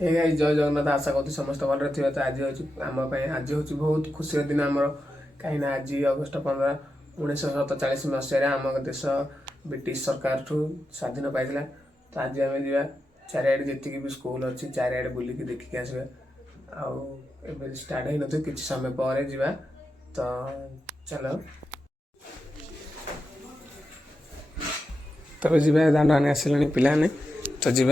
Hey guys जय जगन्नाथ आशा करती समस्त भल थे। तो आज हूँ आम आज हूँ बहुत खुशी दिन आमर कहीं आज अगस्ट 15 1947 मसीह आम देश ब्रिटिश सरकार ठू स्वाधीन पाई। तो आज आम जा चारिआडे जी भी स्कूल अच्छी चारिआडे बुलिकी देखिक आसवा। आउ स्टार्ट हो न कि समय पर जा। तो चलो तब जी दांड आने आसला पिलाने तो जी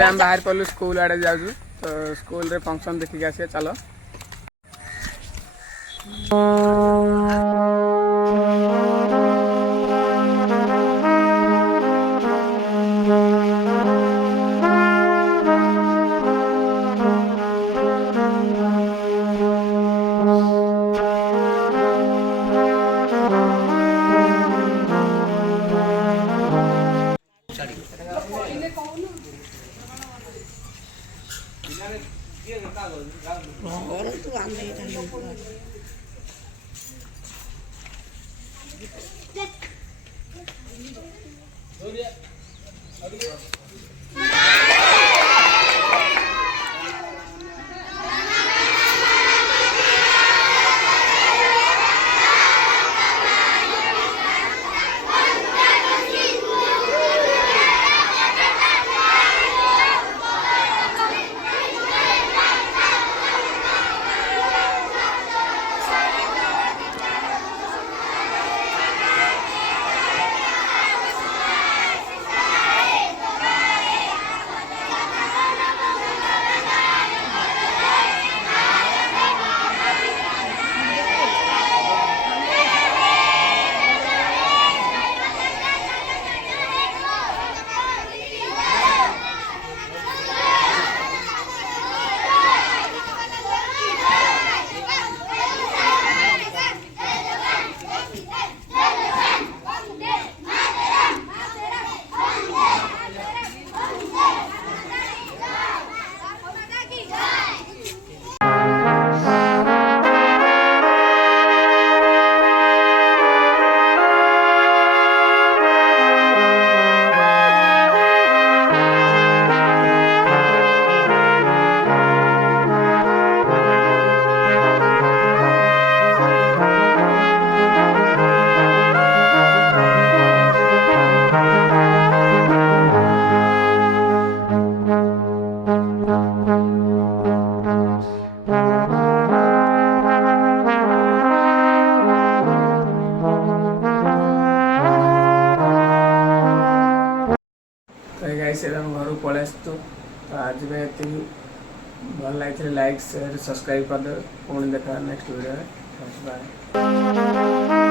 आम बाहर पड़ू स्कूल आड़े जाऊँ। तो स्कूल रे फंक्शन देखिक आस चलो। गाइस घर पलि तो आज में ये भल लगे लाइक शेयर सब्सक्राइब कर दे। पुणी देखा नेक्स्ट वीडियो। बाय।